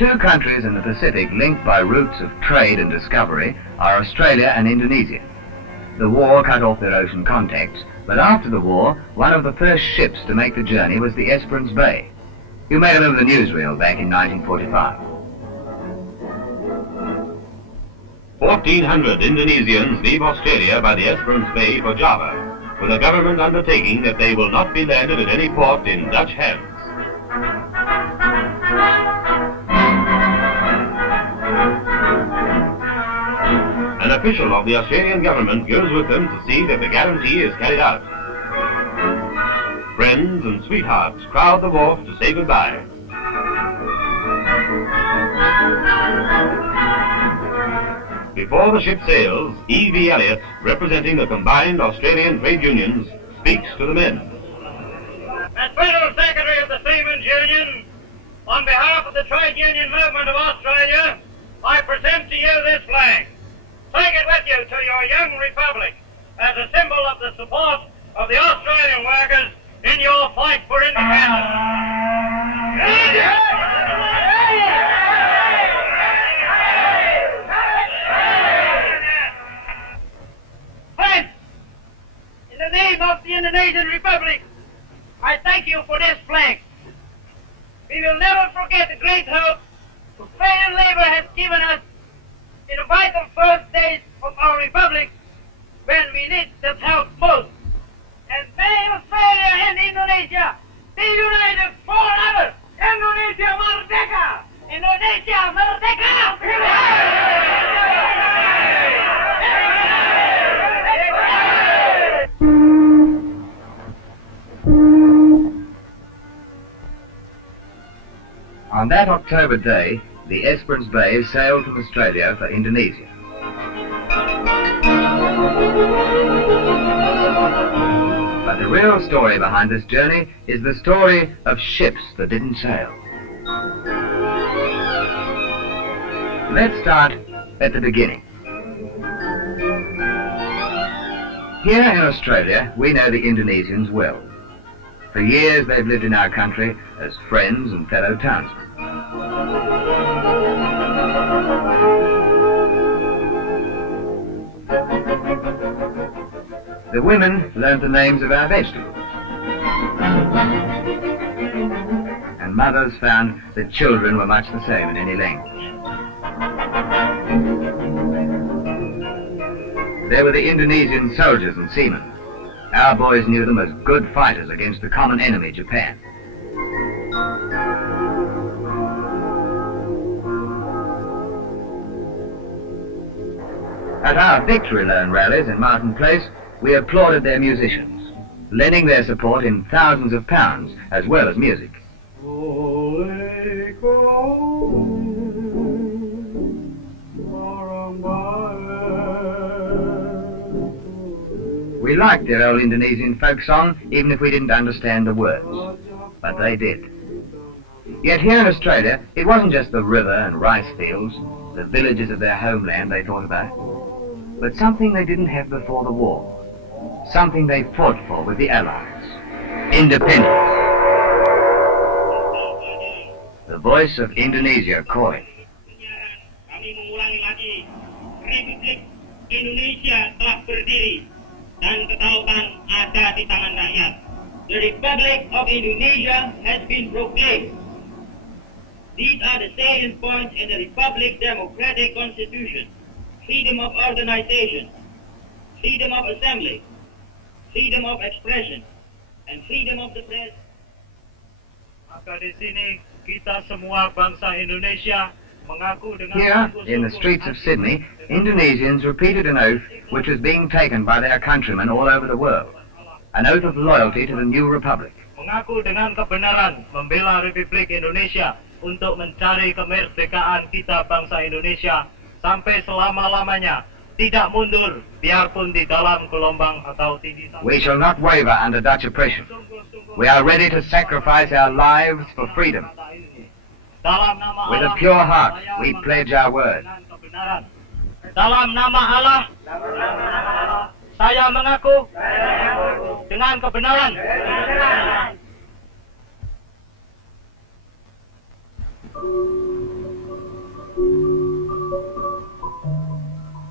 Two countries in the Pacific linked by routes of trade and discovery are Australia and Indonesia. The war cut off their ocean contacts, but after the war, one of the first ships to make the journey was the Esperance Bay. You may remember the newsreel back in 1945. 1,400 Indonesians leave Australia by the Esperance Bay for Java, with a government undertaking that they will not be landed at any port in Dutch hands. An official of the Australian government goes with them to see that the guarantee is carried out. Friends and sweethearts crowd the wharf to say goodbye. Before the ship sails, E.V. Elliott, representing the combined Australian trade unions, speaks to the men. As Federal Secretary of the Seamen's Union, on behalf of the trade union movement of Australia, I present to you this flag. Take it with you to your young republic as a symbol of the support of the Australian workers in your fight for independence. Friends, in the name of the Indonesian Republic, I thank you for this flag. We will never forget the great hope Australian Labour has given us in the vital first days of our republic when we need that help most. And may Australia and Indonesia be united forever! Indonesia Merdeka! Indonesia Merdeka! On that October day, the Esperance Bay sailed from Australia for Indonesia. But the real story behind this journey is the story of ships that didn't sail. Let's start at the beginning. Here in Australia, we know the Indonesians well. For years they've lived in our country as friends and fellow townsmen. The women learned the names of our vegetables. And mothers found that children were much the same in any language. There were the Indonesian soldiers and seamen. Our boys knew them as good fighters against the common enemy, Japan. At our Victory Loan rallies in Martin Place, we applauded their musicians, lending their support in thousands of pounds, as well as music. We liked their old Indonesian folk song, even if we didn't understand the words. But they did. Yet here in Australia, it wasn't just the river and rice fields, the villages of their homeland they thought about, but something they didn't have before the war. Something they fought for with the Allies. Independence. The voice of Indonesia calling. Kami mengulangi lagi, Republik Indonesia telah berdiri dan ketahuan ada di tangan rakyat. The Republic of Indonesia has been proclaimed. These are the salient points in the Republic Democratic Constitution: freedom of organization, freedom of assembly, freedom of expression, and freedom of the press. Maka di sini kita semua bangsa Indonesia mengaku dengan. Here, in the streets of Sydney, Indonesians repeated an oath which was being taken by their countrymen all over the world. An oath of loyalty to the new republic. Mengaku dengan kebenaran membela Republik Indonesia untuk mencari kemerdekaan kita bangsa Indonesia sampai selama-lamanya, tidak mundur biarpun di dalam gelombang atau tindih. We shall not waver under Dutch oppression. We are ready to sacrifice our lives for freedom. With a pure heart, we pledge our word. Dalam nama Allah, saya mengaku dengan kebenaran.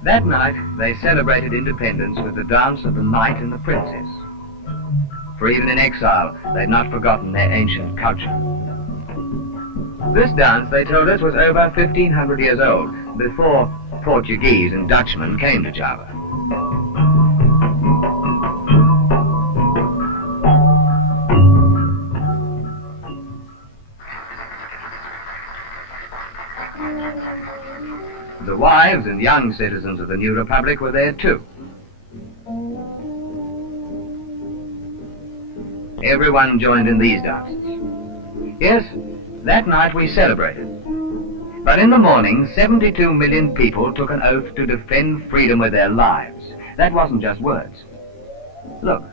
That night, they celebrated independence with the dance of the knight and the princess. For even in exile, they'd not forgotten their ancient culture. This dance, they told us, was over 1,500 years old, before Portuguese and Dutchmen came to Java. The wives and young citizens of the new republic were there too. Everyone joined in these dances. Yes, that night we celebrated. But in the morning, 72 million people took an oath to defend freedom with their lives. That wasn't just words. Look,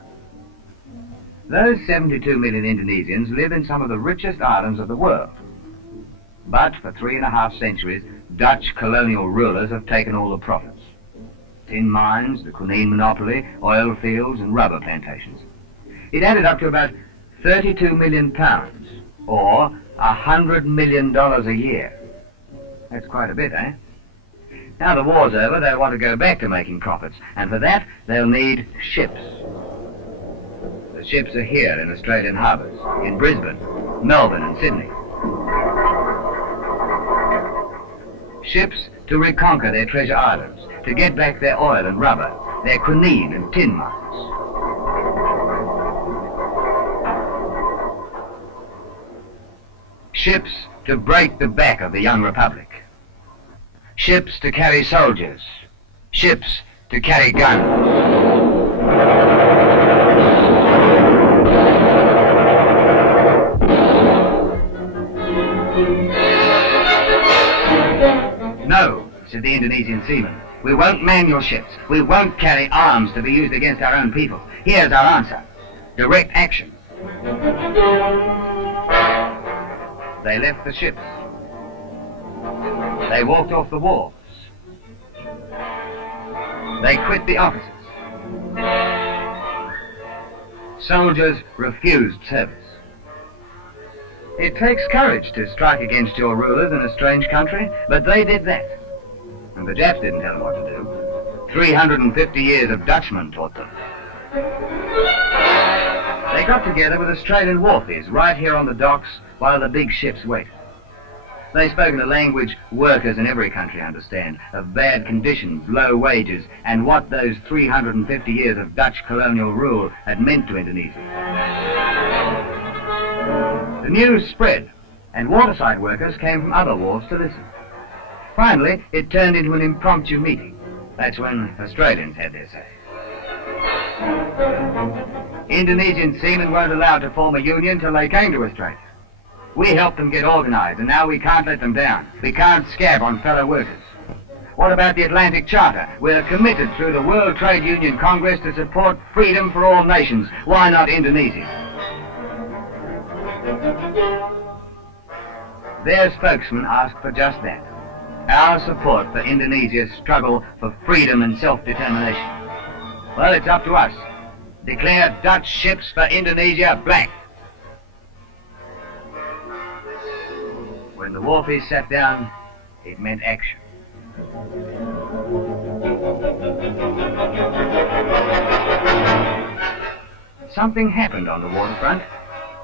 those 72 million Indonesians live in some of the richest islands of the world. But for 3.5 centuries, Dutch colonial rulers have taken all the profits. Tin mines, the quinine monopoly, oil fields and rubber plantations. It added up to about 32 million pounds, or $100 million a year. That's quite a bit, eh? Now the war's over, they'll want to go back to making profits, and for that they'll need ships. The ships are here in Australian harbours, in Brisbane, Melbourne and Sydney. Ships to reconquer their treasure islands, to get back their oil and rubber, their quinine and tin mines. Ships to break the back of the young republic. Ships to carry soldiers. Ships to carry guns. No, said the Indonesian seamen. We won't man your ships. We won't carry arms to be used against our own people. Here's our answer. Direct action. They left the ships. They walked off the wharves. They quit the offices. Soldiers refused service. It takes courage to strike against your rulers in a strange country, but they did that. And the Japs didn't tell them what to do. 350 years of Dutchmen taught them. They got together with Australian wharfies right here on the docks while the big ships waited. They spoke in a language workers in every country understand, of bad conditions, low wages, and what those 350 years of Dutch colonial rule had meant to Indonesia. The news spread, and Waterside workers came from other wharves to listen. Finally, it turned into an impromptu meeting. That's when Australians had their say. Indonesian seamen weren't allowed to form a union till they came to Australia. We helped them get organised, and now we can't let them down. We can't scab on fellow workers. What about the Atlantic Charter? We're committed through the World Trade Union Congress to support freedom for all nations. Why not Indonesia? Their spokesman asked for just that. Our support for Indonesia's struggle for freedom and self-determination. Well, it's up to us. Declare Dutch ships for Indonesia black. When the wharfies sat down, it meant action. Something happened on the waterfront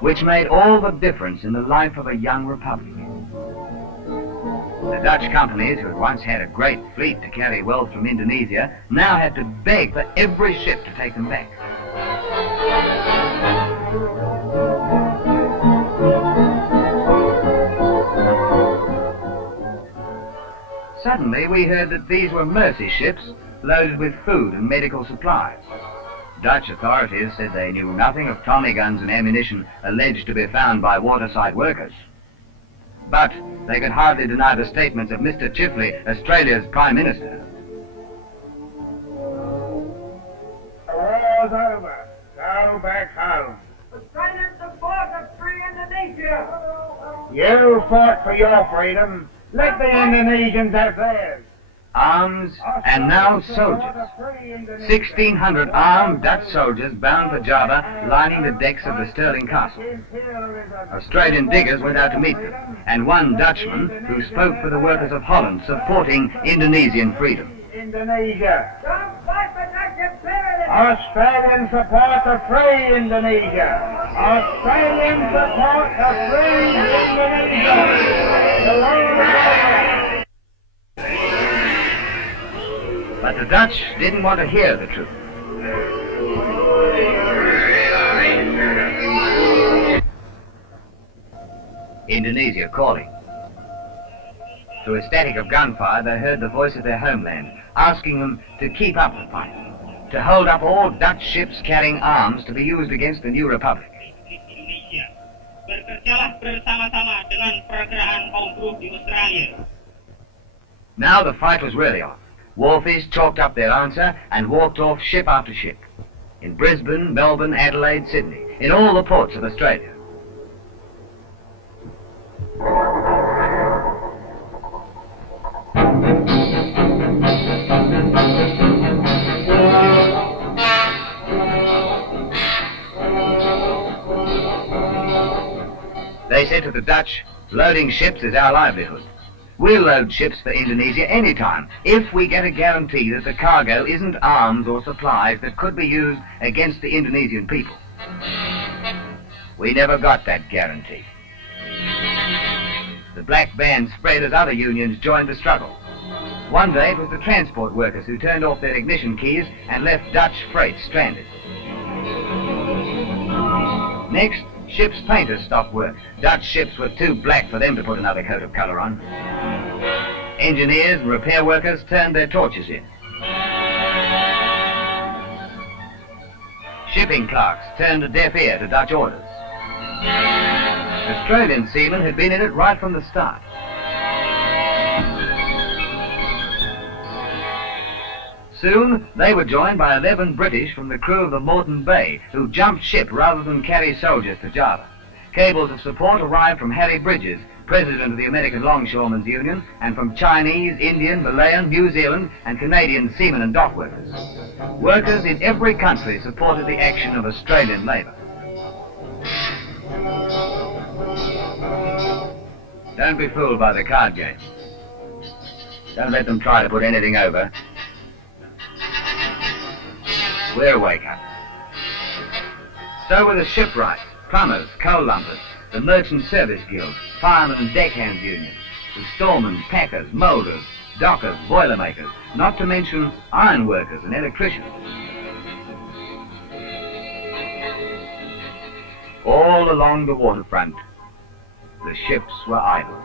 which made all the difference in the life of a young republic. The Dutch companies, who had once had a great fleet to carry wealth from Indonesia, now had to beg for every ship to take them back. Suddenly we heard that these were mercy ships loaded with food and medical supplies. Dutch authorities said they knew nothing of Tommy guns and ammunition alleged to be found by Waterside workers. But they could hardly deny the statements of Mr. Chifley, Australia's Prime Minister. The war's over. Go back home. Australians support a free Indonesia. You fought for your freedom. Let the Indonesians have theirs. Arms and now soldiers. 1,600 armed Dutch soldiers bound for Java, lining the decks of the Stirling Castle. Australian diggers went out to meet them, and one Dutchman who spoke for the workers of Holland supporting Indonesian freedom. Indonesia. Don't fight for Dutch imperialism. Australian support the free Indonesia. Australian support the free Indonesia. The world. But the Dutch didn't want to hear the truth. Indonesia calling. Through a static of gunfire, they heard the voice of their homeland, asking them to keep up the fight, to hold up all Dutch ships carrying arms to be used against the new republic. Indonesia, bekerjalah bersama-sama dengan pergerakan kaum buruh di Australia. Now the fight was really on. Wharfies chalked up their answer and walked off ship after ship. In Brisbane, Melbourne, Adelaide, Sydney, in all the ports of Australia. They said to the Dutch, loading ships is our livelihood. We'll load ships for Indonesia anytime if we get a guarantee that the cargo isn't arms or supplies that could be used against the Indonesian people. We never got that guarantee. The black band spread as other unions joined the struggle. One day it was the transport workers who turned off their ignition keys and left Dutch freight stranded. Next, ships' painters stopped work. Dutch ships were too black for them to put another coat of colour on. Engineers and repair workers turned their torches in. Shipping clerks turned a deaf ear to Dutch orders. Australian seamen had been in it right from the start. Soon, they were joined by 11 British from the crew of the Moreton Bay, who jumped ship rather than carry soldiers to Java. Cables of support arrived from Harry Bridges, president of the American Longshoremen's Union, and from Chinese, Indian, Malayan, New Zealand, and Canadian seamen and dock workers. Workers in every country supported the action of Australian labour. Don't be fooled by the card game. Don't let them try to put anything over. We're wake up. So were the shipwrights, plumbers, coal lumpers, the Merchant Service Guild, firemen and deckhands unions, the storemen, packers, moulders, dockers, boilermakers, not to mention iron workers and electricians. All along the waterfront, the ships were idle.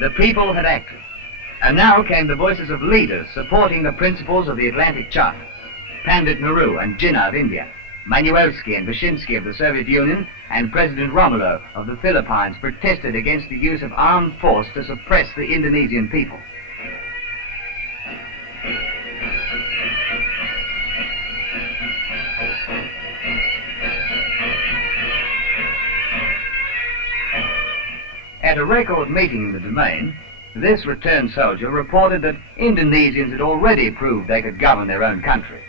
The people had acted, and now came the voices of leaders supporting the principles of the Atlantic Charter. Pandit Nehru and Jinnah of India, Manuelsky and Vyshinsky of the Soviet Union, and President Romulo of the Philippines protested against the use of armed force to suppress the Indonesian people. At a record meeting in the Domain, this returned soldier reported that Indonesians had already proved they could govern their own country.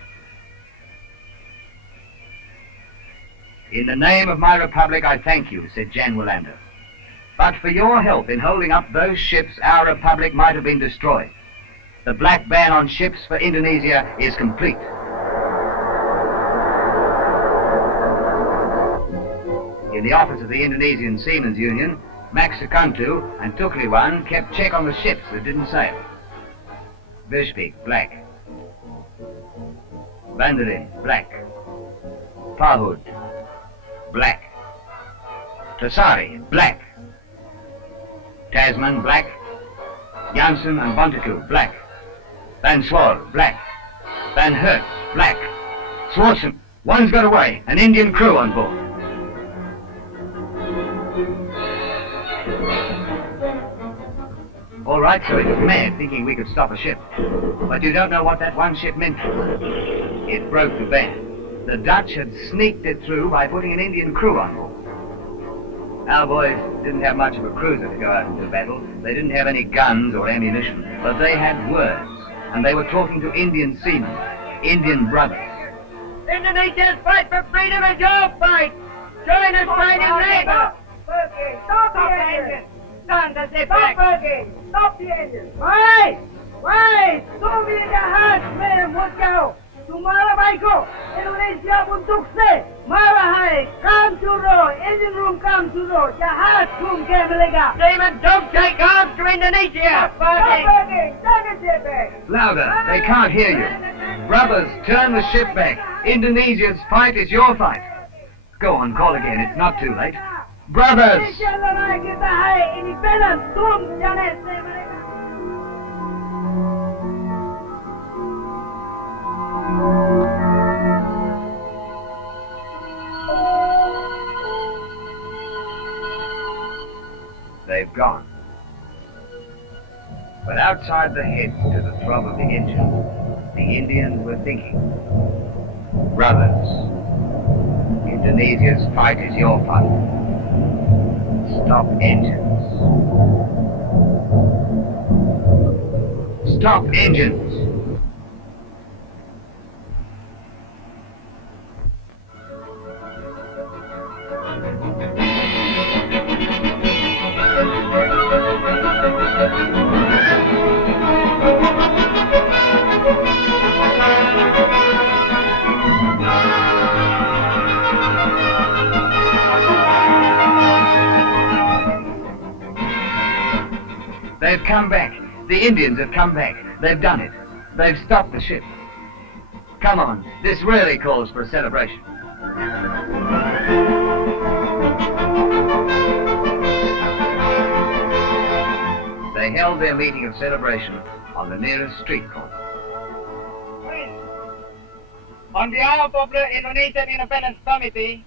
In the name of my republic, I thank you, said Jan Wilander. But for your help in holding up those ships, our republic might have been destroyed. The black ban on ships for Indonesia is complete. In the office of the Indonesian Seamen's Union, Max Sukantu and Tukliwan kept check on the ships that didn't sail. Bishvik, black. Bandarin, black. Pahud, black. Tasari, black. Tasman, black. Janssen and Bontekoe, black. Van Swol, black. Van Hurt, black. Swartzen, one's got away, an Indian crew on board. All right, so he was mad, thinking we could stop a ship. But you don't know what that one ship meant to us. It broke the ban. The Dutch had sneaked it through by putting an Indian crew on board. Our boys didn't have much of a cruiser to go out into battle. They didn't have any guns or ammunition, but they had words, and they were talking to Indian seamen, Indian brothers. Indonesia's fight for freedom is your fight. Join us fighting neighbor. Stop the engine. Stop working. Stop the engine. Wait. Tunggu di jahat. Moscow. Tumara baiko. Indonesia pun sukses. Marahai. Come to row. Engine room come to row. Jahat kum ke melega. David, don't take arms to Indonesia. Stop working. Turn the ship back. Louder, they can't hear you. Brothers, turn the ship back. Indonesia's fight is your fight. Go on, call again, it's not too late. Brothers! They've gone. But outside the heads to the throb of the engine, the Indians were thinking, brothers, Indonesia's fight is your fight. Stop engines. Stop engines. They've come back. The Indians have come back. They've done it. They've stopped the ship. Come on, this really calls for a celebration. They held their meeting of celebration on the nearest street corner. On behalf of the Indonesian Independence Committee,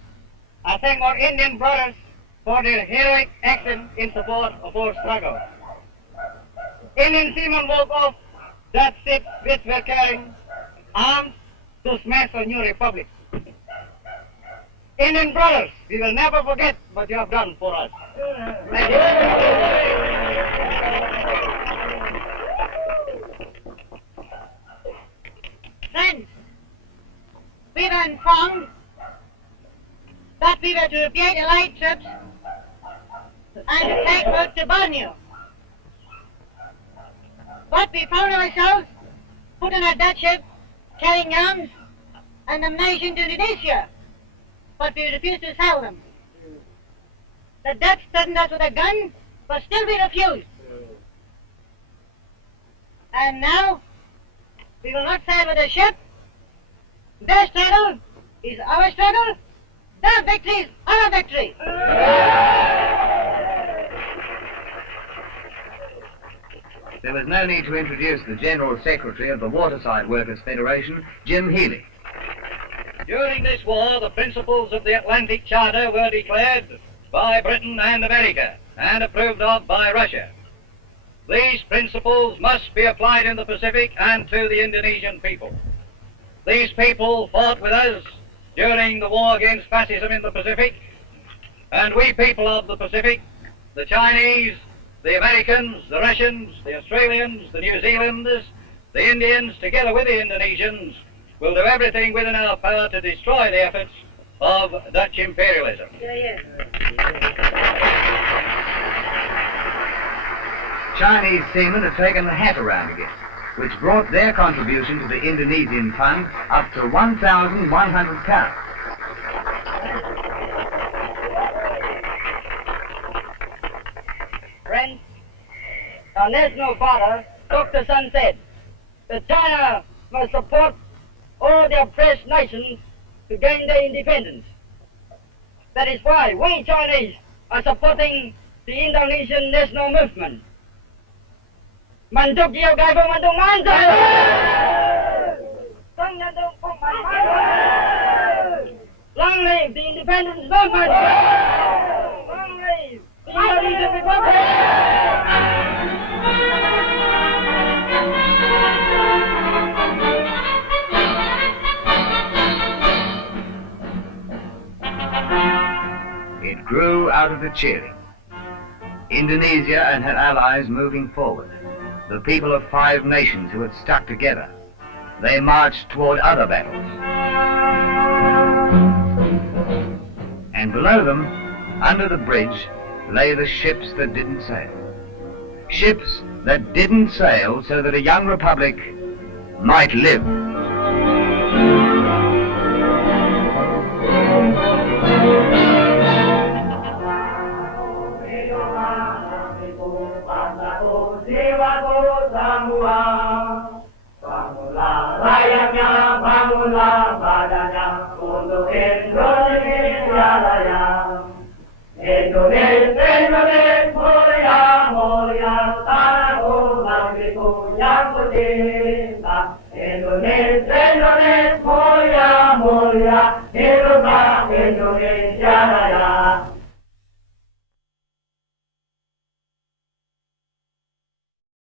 I thank our Indian brothers for their heroic action in support of our struggle. Indian seamen woke off that ships which were carrying arms to smash a new republic. Indian brothers, we will never forget what you have done for us. Thank you. Friends, we were informed that we were to repair Allied troops and take road to Borneo. But we found ourselves put on a Dutch ship carrying arms and ammunition to Indonesia, but we refused to sell them. The Dutch threatened us with a gun, but still we refused. And now, we will not sail with the ship. Their struggle is our struggle. Their victory is our victory. There was no need to introduce the General Secretary of the Waterside Workers' Federation, Jim Healy. During this war, the principles of the Atlantic Charter were declared by Britain and America and approved of by Russia. These principles must be applied in the Pacific and to the Indonesian people. These people fought with us during the war against fascism in the Pacific, and we people of the Pacific, the Chinese, the Americans, the Russians, the Australians, the New Zealanders, the Indians, together with the Indonesians, will do everything within our power to destroy the efforts of Dutch imperialism. Chinese seamen have taken the hat around again, which brought their contribution to the Indonesian fund up to 1,100 pounds. Friends, our national father, Dr. Sun, said that China must support all the oppressed nations to gain their independence. That is why we Chinese are supporting the Indonesian national movement. Mantuk Jiao Gai Phong Mantuk Mantuk! Long live the independence movement! Long live the Indonesian Republic! It grew out of the cheering. Indonesia and her allies moving forward. The people of 5 nations who had stuck together. They marched toward other battles. And below them, under the bridge, lay the ships that didn't sail. Ships that didn't sail so that a young republic might live. Bangunlah rakyatnya, bangunlah badannya untuk Indonesia Raya. Indonesia mulia, mulia, tanahku, negeriku yang kucinta. Indonesia mulia, mulia.